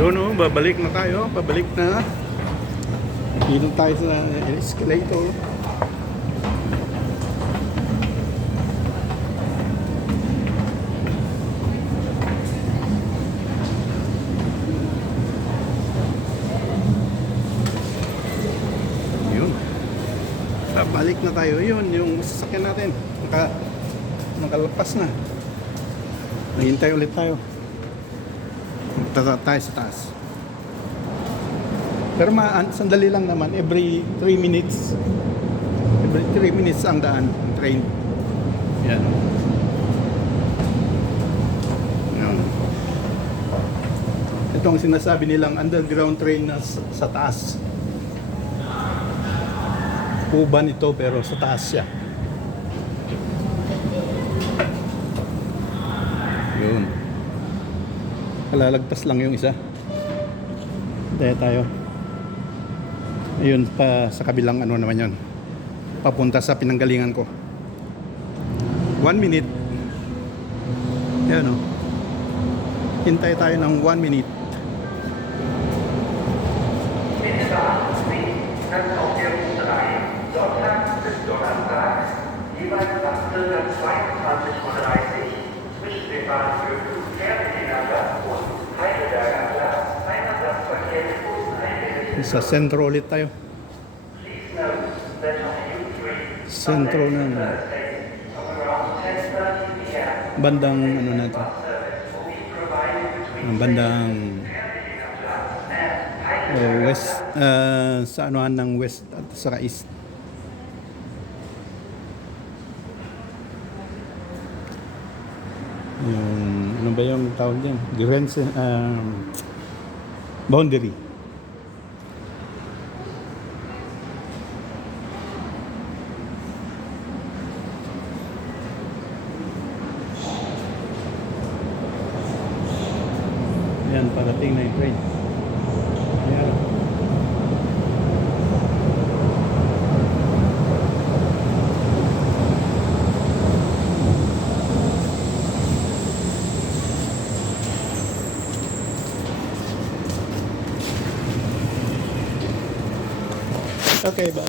Yun o, babalik na tayo. Pabalik na. Inom tayo sa escalator. Yun. Babalik na tayo. Yun, yung sasakyan natin. Nakalapas na. Naghintay ulit tayo. Tayo sa taas. Pero sandali lang naman. Every 3 minutes. Every 3 minutes ang daan. Train. Yan. Yan. Ito ang sinasabi nilang underground train na sa taas. Kuban ito pero sa taas siya. Yun. Kalalagpas lang yung isa. Dahil tayo. Ayun pa sa kabilang ano naman yun. Papunta sa pinanggalingan ko. 1 minute. Yan o. Hintay tayo ng 1 minute. Sa sentro ulit tayo. Sentro ng bandang ano natin. Bandang west, sa anuhan ng west at saka east. Yung ano ba yung tawag diyan? Boundary. Ayan, parating na yung train. Ayan. Okay, bye.